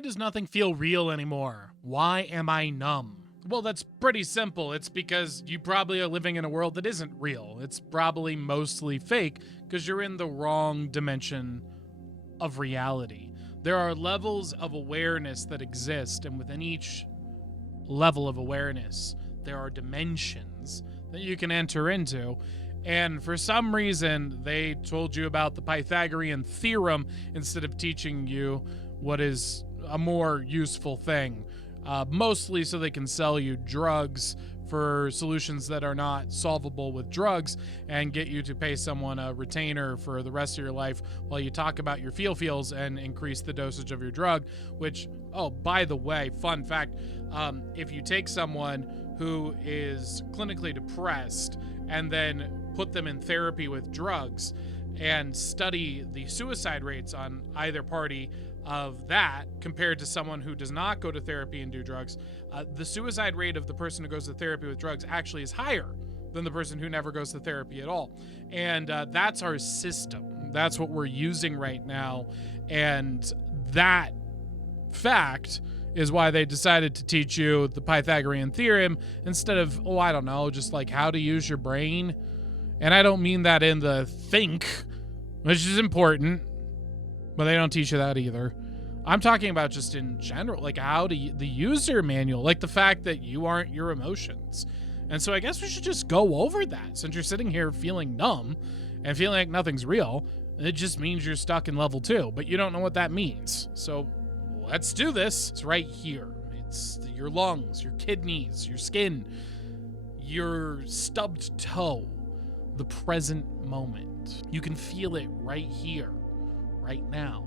Why does nothing feel real anymore? Why am I numb? Well, that's pretty simple. It's because you probably are living in a world that isn't real. It's probably mostly fake because you're in the wrong dimension of reality. There are levels of awareness that exist, and within each level of awareness, there are dimensions that you can enter into. And for some reason, they told you about the Pythagorean theorem instead of teaching you what is a more useful thing. Mostly so they can sell you drugs for solutions that are not solvable with drugs and get you to pay someone a retainer for the rest of your life while you talk about your feels and increase the dosage of your drug, which, oh, by the way, fun fact, if you take someone who is clinically depressed and then put them in therapy with drugs and study the suicide rates on either party of that compared to someone who does not go to therapy and do drugs, the suicide rate of the person who goes to therapy with drugs actually is higher than the person who never goes to therapy at all. And that's our system. That's what we're using right now. And that fact is why they decided to teach you the Pythagorean theorem instead of, oh, I don't know, just like how to use your brain. And I don't mean that in the think, which is important, but they don't teach you that either. I'm talking about just in general, like how to the user manual, like the fact that you aren't your emotions. And so I guess we should just go over that. Since you're sitting here feeling numb and feeling like nothing's real, it just means you're stuck in level 2, but you don't know what that means. So let's do this. It's right here. It's your lungs, your kidneys, your skin, your stubbed toe, the present moment. You can feel it right here, right now.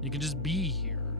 You can just be here.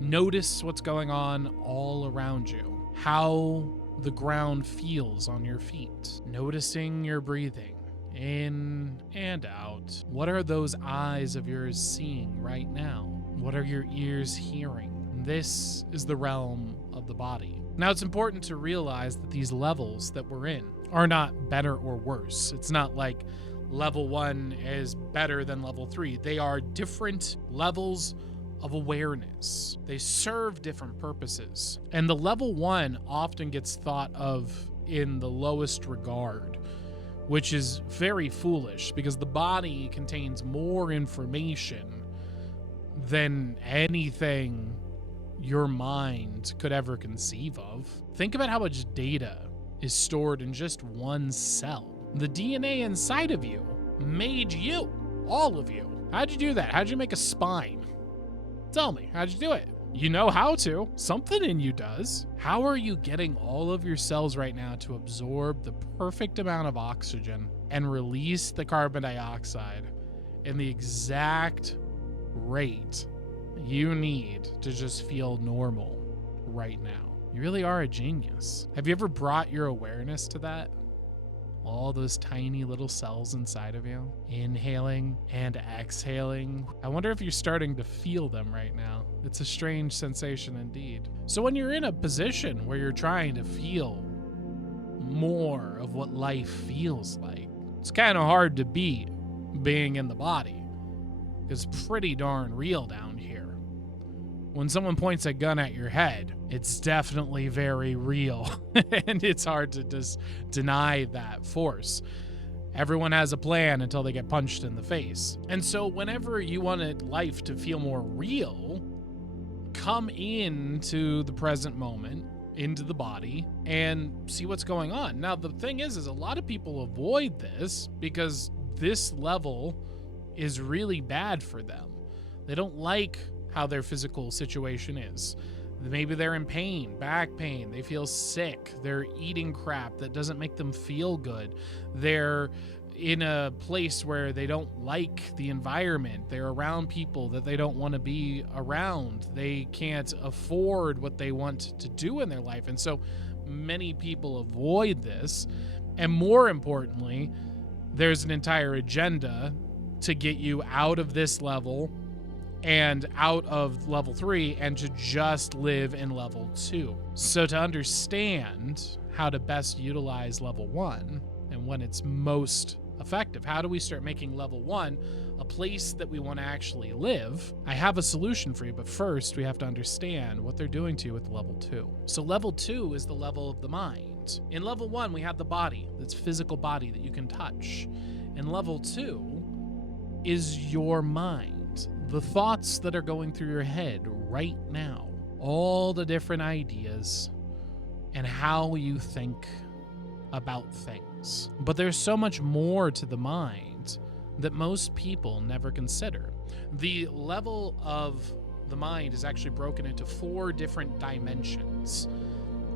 Notice what's going on all around you. How the ground feels on your feet. Noticing your breathing in and out. What are those eyes of yours seeing right now? What are your ears hearing? This is the realm of the body. Now, it's important to realize that these levels that we're in are not better or worse. It's not like level 1 is better than level 3. They are different levels of awareness. They serve different purposes. And the level 1 often gets thought of in the lowest regard, which is very foolish because the body contains more information than anything your mind could ever conceive of. Think about how much data is stored in just one cell. The DNA inside of you made you, all of you. How'd you do that? How'd you make a spine? Tell me, how'd you do it? You know how to. Something in you does. How are you getting all of your cells right now to absorb the perfect amount of oxygen and release the carbon dioxide in the exact rate you need to just feel normal right now? You really are a genius. Have you ever brought your awareness to that? All those tiny little cells inside of you, inhaling and exhaling. I wonder if you're starting to feel them right now. It's a strange sensation indeed. So when you're in a position where you're trying to feel more of what life feels like, it's kind of hard to beat being in the body. It's pretty darn real down here. When someone points a gun at your head, it's definitely very real. And it's hard to just deny that force. Everyone has a plan until they get punched in the face. And so whenever you wanted life to feel more real, come into the present moment, into the body, and see what's going on. Now, the thing is a lot of people avoid this because this level is really bad for them. They don't like how their physical situation is. Maybe they're in pain, back pain, they feel sick, they're eating crap that doesn't make them feel good, they're in a place where they don't like the environment, they're around people that they don't want to be around, they can't afford what they want to do in their life. And so many people avoid this. And more importantly, there's an entire agenda to get you out of this level and out of level 3 and to just live in level 2. So to understand how to best utilize level 1 and when it's most effective? How do we start making level 1 a place that we want to actually live? I have a solution for you, but first we have to understand what they're doing to you with level 2. So level 2 is the level of the mind. In level 1, we have the body, that's physical body that you can touch. And level 2 is your mind, the thoughts that are going through your head right now, all the different ideas and how you think about things. But there's so much more to the mind that most people never consider. The level of the mind is actually broken into 4 different dimensions.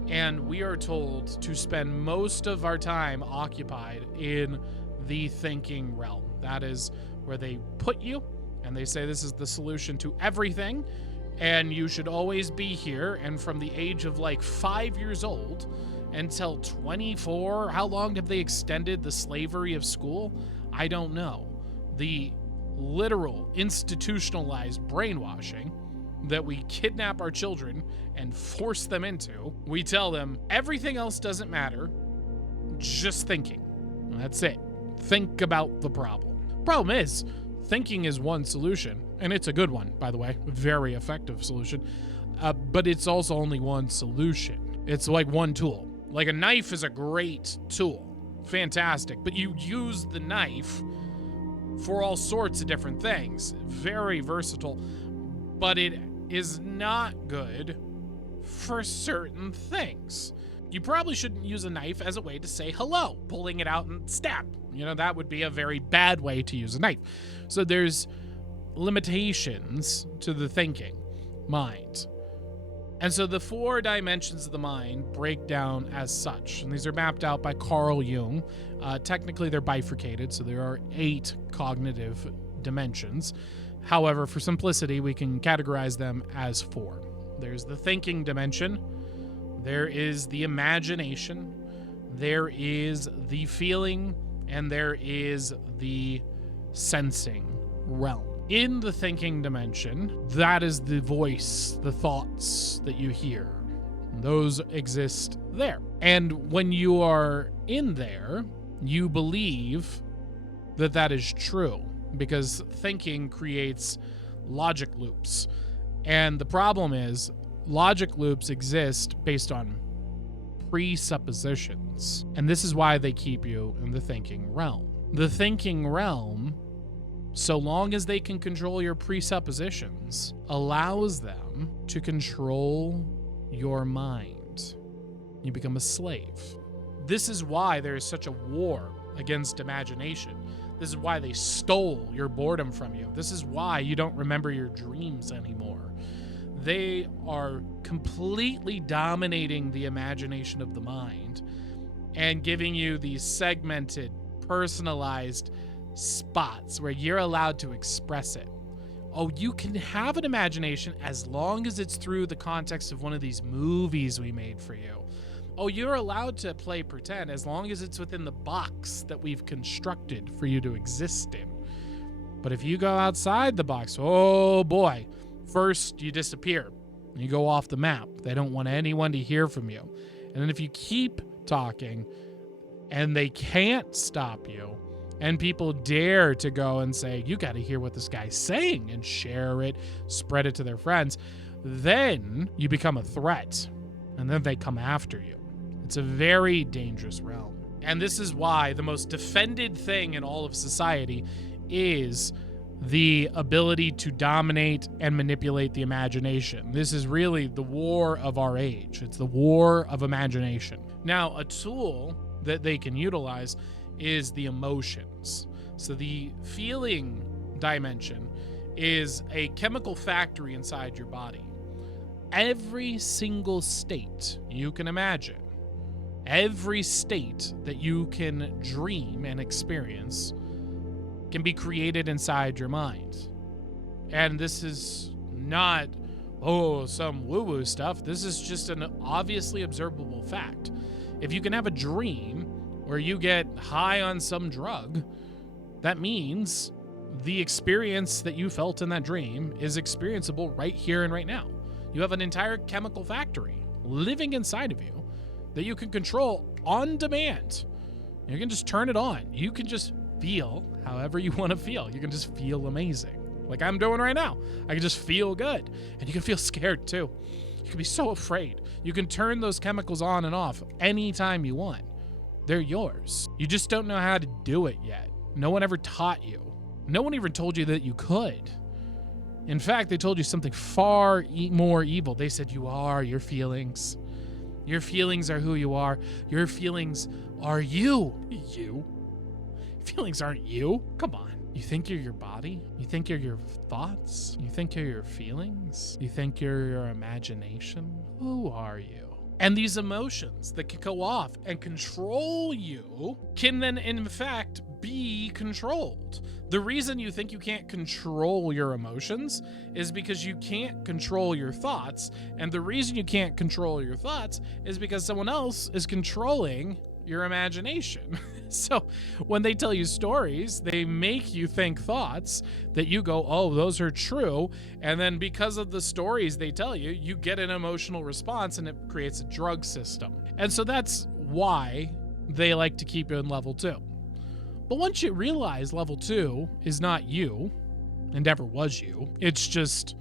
And we are told to spend most of our time occupied in the thinking realm. That is where they put you, and they say this is the solution to everything, and you should always be here. And from the age of like 5 years old until 24, how long have they extended the slavery of school? I don't know. The literal institutionalized brainwashing that we kidnap our children and force them into. We tell them everything else doesn't matter, just thinking. That's it. Think about the problem. Problem is, thinking is one solution, and it's a good one, by the way, very effective solution, but it's also only one solution. It's like one tool. Like a knife is a great tool, fantastic, but you use the knife for all sorts of different things, very versatile, but it is not good for certain things. You probably shouldn't use a knife as a way to say hello, pulling it out and stab. You know, that would be a very bad way to use a knife. So there's limitations to the thinking mind. And so the 4 dimensions of the mind break down as such. And these are mapped out by Carl Jung. Technically, they're bifurcated, so there are 8 cognitive dimensions. However, for simplicity, we can categorize them as 4. There's the thinking dimension. There is the imagination. There is the feeling. And there is the sensing realm. In the thinking dimension, that is the voice, the thoughts that you hear. Those exist there. And when you are in there, you believe that that is true, because thinking creates logic loops. And the problem is, logic loops exist based on presuppositions. And this is why they keep you in the thinking realm. The thinking realm, so long as they can control your presuppositions, allows them to control your mind. You become a slave. This is why there is such a war against imagination. This is why they stole your boredom from you. This is why you don't remember your dreams anymore. They are completely dominating the imagination of the mind and giving you these segmented, personalized spots where you're allowed to express it. Oh, you can have an imagination as long as it's through the context of one of these movies we made for you. Oh, you're allowed to play pretend as long as it's within the box that we've constructed for you to exist in. But if you go outside the box, oh boy, first you disappear. You go off the map. They don't want anyone to hear from you. And then if you keep talking and they can't stop you, and people dare to go and say, you got to hear what this guy's saying, and share it, spread it to their friends, then you become a threat. And then they come after you. It's a very dangerous realm. And this is why the most defended thing in all of society is the ability to dominate and manipulate the imagination. This is really the war of our age. It's the war of imagination. Now, a tool that they can utilize is the emotions. So the feeling dimension is a chemical factory inside your body. Every single state you can imagine, every state that you can dream and experience can be created inside your mind. And this is not, some woo-woo stuff. This is just an obviously observable fact. If you can have a dream where you get high on some drug, that means the experience that you felt in that dream is experienceable right here and right now. You have an entire chemical factory living inside of you that you can control on demand. You can just turn it on. You can just feel however you want to feel. You can just feel amazing, like I'm doing right now. I can just feel good, and you can feel scared too. You can be so afraid. You can turn those chemicals on and off anytime you want. They're yours. You just don't know how to do it yet. No one ever taught you. No one even told you that you could. In fact, they told you something far more evil. They said you are your feelings. Your feelings are who you are. Your feelings are you. You? Feelings aren't you. Come on. You think you're your body? You think you're your thoughts? You think you're your feelings? You think you're your imagination? Who are you? And these emotions that can go off and control you can then, in fact, be controlled. The reason you think you can't control your emotions is because you can't control your thoughts. And the reason you can't control your thoughts is because someone else is controlling your imagination. So when they tell you stories, they make you think thoughts that you go, oh, those are true. And then because of the stories they tell you, you get an emotional response, and it creates a drug system. And so that's why they like to keep you in level 2. But once you realize level 2 is not you and never was you, it's just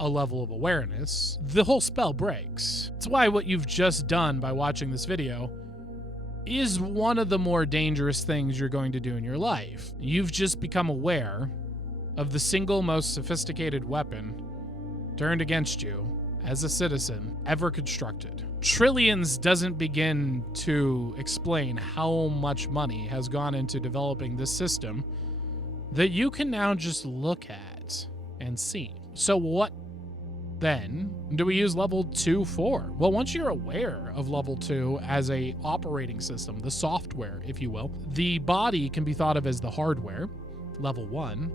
a level of awareness, the whole spell breaks. That's why what you've just done by watching this video is one of the more dangerous things you're going to do in your life. You've just become aware of the single most sophisticated weapon turned against you as a citizen ever constructed. Trillions doesn't begin to explain how much money has gone into developing this system that you can now just look at and see. So what then do we use level 2 for? Well, once you're aware of level 2 as a operating system, the software, if you will, the body can be thought of as the hardware, level 1,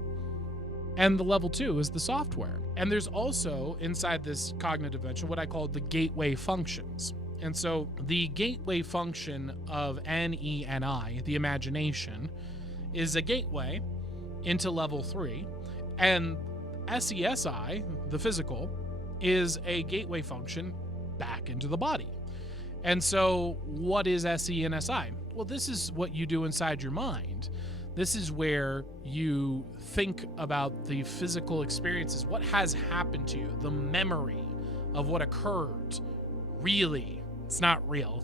and the level 2 is the software. And there's also, inside this cognitive dimension, what I call the gateway functions. And so the gateway function of NENI, the imagination, is a gateway into level 3, and SESI, the physical, is a gateway function back into the body. And so what is SE and SI? Well, this is what you do inside your mind. This is where you think about the physical experiences, what has happened to you, the memory of what occurred. Really, it's not real.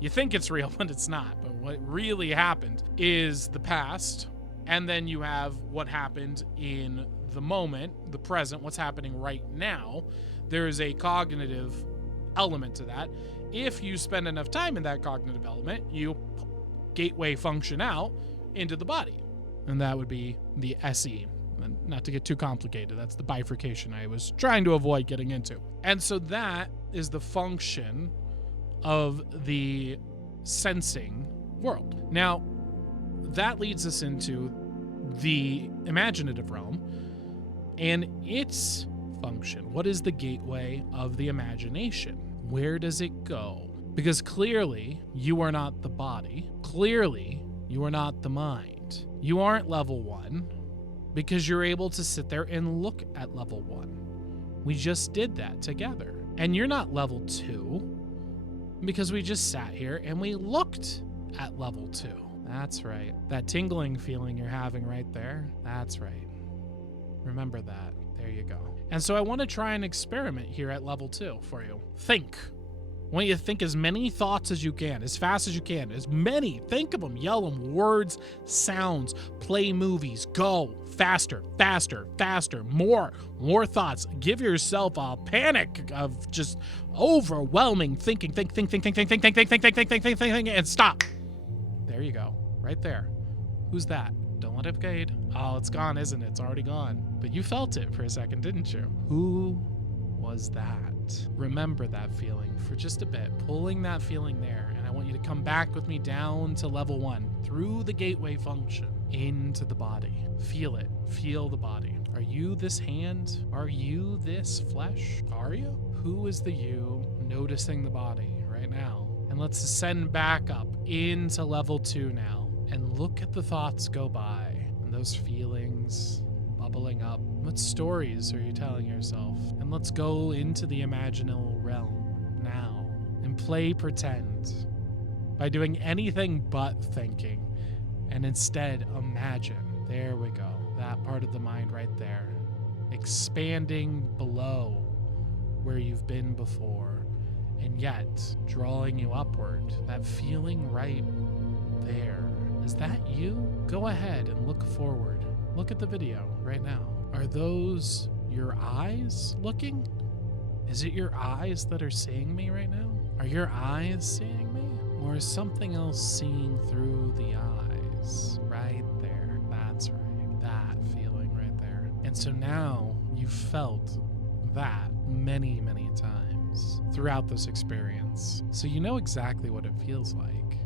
You think it's real, but it's not. But what really happened is the past, and then you have what happened in the moment, the present, what's happening right now. There is a cognitive element to that. If you spend enough time in that cognitive element, you gateway function out into the body. And that would be the SE. And not to get too complicated, that's the bifurcation I was trying to avoid getting into. And so that is the function of the sensing world. Now, that leads us into the imaginative realm and its function. What is the gateway of the imagination? Where does it go? Because clearly you are not the body. Clearly you are not the mind. You aren't level 1 because you're able to sit there and look at level 1. We just did that together. And you're not level 2 because we just sat here and we looked at level 2. That's right. That tingling feeling you're having right there, that's right. Remember that. There you go. And so I want to try an experiment here at level 2 for you. Think. I want you to think as many thoughts as you can, as fast as you can, as many. Think of them, yell them, words, sounds, play movies, go faster, faster, faster, more thoughts. Give yourself a panic of just overwhelming thinking, think, and stop. There you go, right there. Who's that? Don't let it fade. Oh, it's gone, isn't it? It's already gone. But you felt it for a second, didn't you? Who was that? Remember that feeling for just a bit, pulling that feeling there. And I want you to come back with me down to level 1, through the gateway function, into the body. Feel it. Feel the body. Are you this hand? Are you this flesh? Are you? Who is the you noticing the body right now? And let's ascend back up into level 2 now. And look at the thoughts go by and those feelings bubbling up. What stories are you telling yourself? And let's go into the imaginal realm now and play pretend by doing anything but thinking. and instead imagine, there we go, that part of the mind right there, expanding below where you've been before, and yet drawing you upward, that feeling right there. Is that you? Go ahead and look forward. Look at the video right now. Are those your eyes looking? Is it your eyes that are seeing me right now? Are your eyes seeing me? Or is something else seeing through the eyes? Right there. That's right. That feeling right there. And so now you've felt that many, many times throughout this experience. So you know exactly what it feels like.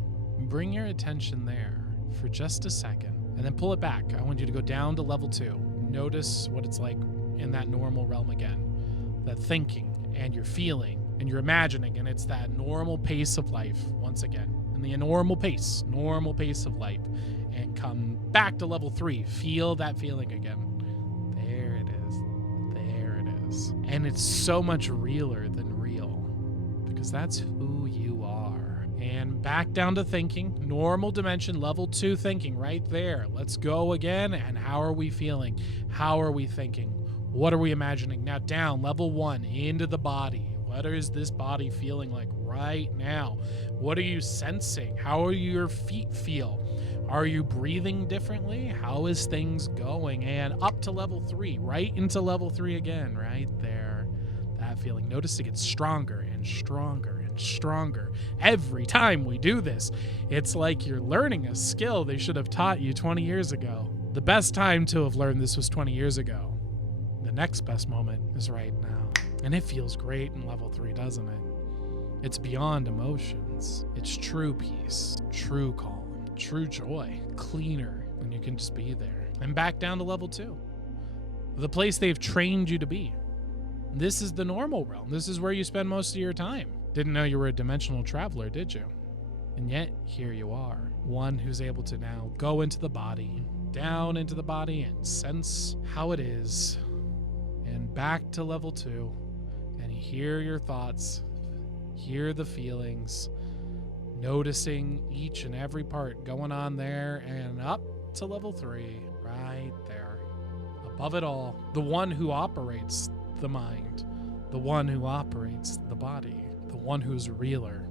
Bring your attention there for just a second and then pull it back. I want you to go down to level 2. Notice what it's like in that normal realm again. That thinking and you're feeling and you're imagining, and it's that normal pace of life once again. And the normal pace of life. And come back to level 3. Feel that feeling again. There it is. There it is. And it's so much realer than real, because that's who you are. And back down to thinking, normal dimension, level 2 thinking right there. Let's go again. And how are we feeling? How are we thinking? What are we imagining? Now down, level 1, into the body. What is this body feeling like right now? What are you sensing? How are your feet feel? Are you breathing differently? How is things going? And up to level 3, right into level 3 again, right there. That feeling. Notice it gets stronger and stronger and stronger. Every time we do this, it's like you're learning a skill they should have taught you 20 years ago. The best time to have learned this was 20 years ago. The next best moment is right now. And it feels great in level 3, doesn't it? It's beyond emotions. It's true peace, true calm, true joy, cleaner, and you can just be there. And back down to level 2, the place they've trained you to be. This is the normal realm. This is where you spend most of your time. Didn't know you were a dimensional traveler, did you? And yet, here you are, one who's able to now go into the body, down into the body, and sense how it is. And back to level 2, and hear your thoughts, hear the feelings, noticing each and every part going on there, and up to level 3, right there. Above it all, the one who operates the mind, the one who operates the body, the one who's realer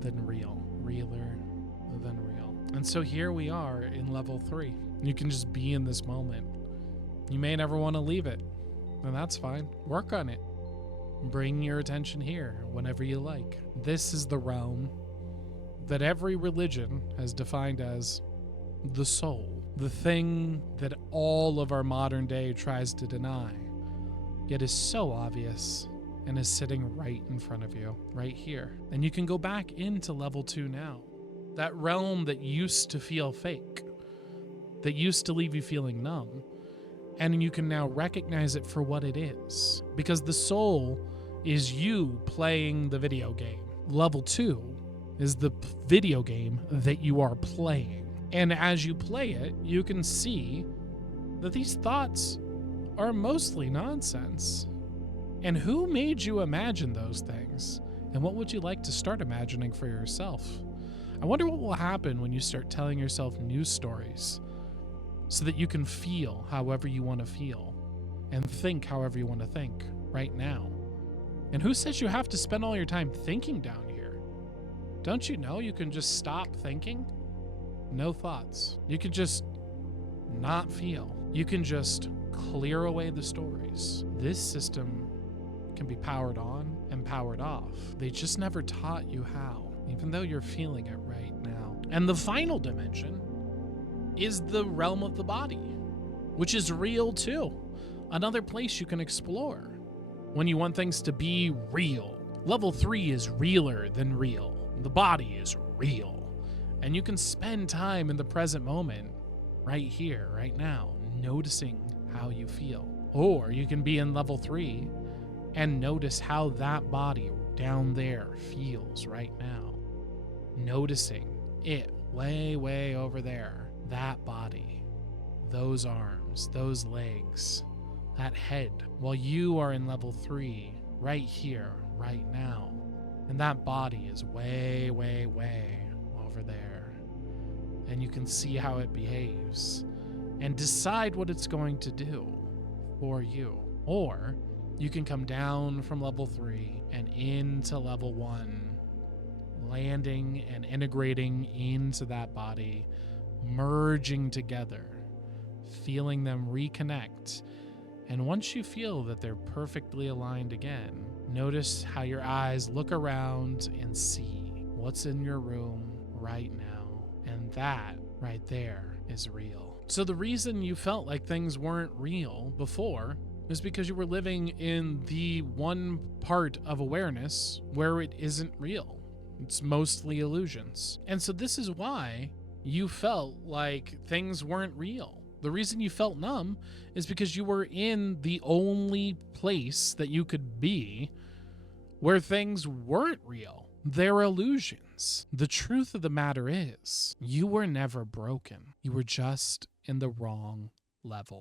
than real, realer than real. And so here we are in level 3. You can just be in this moment. You may never want to leave it. And that's fine. Work on it. Bring your attention here whenever you like. This is the realm that every religion has defined as the soul, the thing that all of our modern day tries to deny, yet is so obvious and is sitting right in front of you, right here. And you can go back into level 2 now. That realm that used to feel fake, that used to leave you feeling numb. And you can now recognize it for what it is. Because the soul is you playing the video game. Level 2 is the video game that you are playing. And as you play it, you can see that these thoughts are mostly nonsense. And who made you imagine those things? And what would you like to start imagining for yourself? I wonder what will happen when you start telling yourself new stories, so that you can feel however you want to feel and think however you want to think right now. And who says you have to spend all your time thinking down here? Don't you know you can just stop thinking? No thoughts. You can just not feel. You can just clear away the stories. This system can be powered on and powered off. They just never taught you how, even though you're feeling it right now. And the final dimension is the realm of the body, which is real too. Another place you can explore when you want things to be real. Level 3 is realer than real. The body is real. And you can spend time in the present moment, right here, right now, noticing how you feel. Or you can be in level 3 and notice how that body down there feels right now. Noticing it way, way over there. That body, those arms, those legs, that head, while you are in level 3, right here, right now. And that body is way, way, way over there. and you can see how it behaves and decide what it's going to do for you. Or you can come down from level 3 and into level 1, landing and integrating into that body, merging together, feeling them reconnect. And once you feel that they're perfectly aligned again, notice how your eyes look around and see what's in your room right now. And that right there is real. So the reason you felt like things weren't real before is because you were living in the one part of awareness where it isn't real. It's mostly illusions. And so this is why you felt like things weren't real. The reason you felt numb is because you were in the only place that you could be where things weren't real. They're illusions. The truth of the matter is, you were never broken. You were just in the wrong level.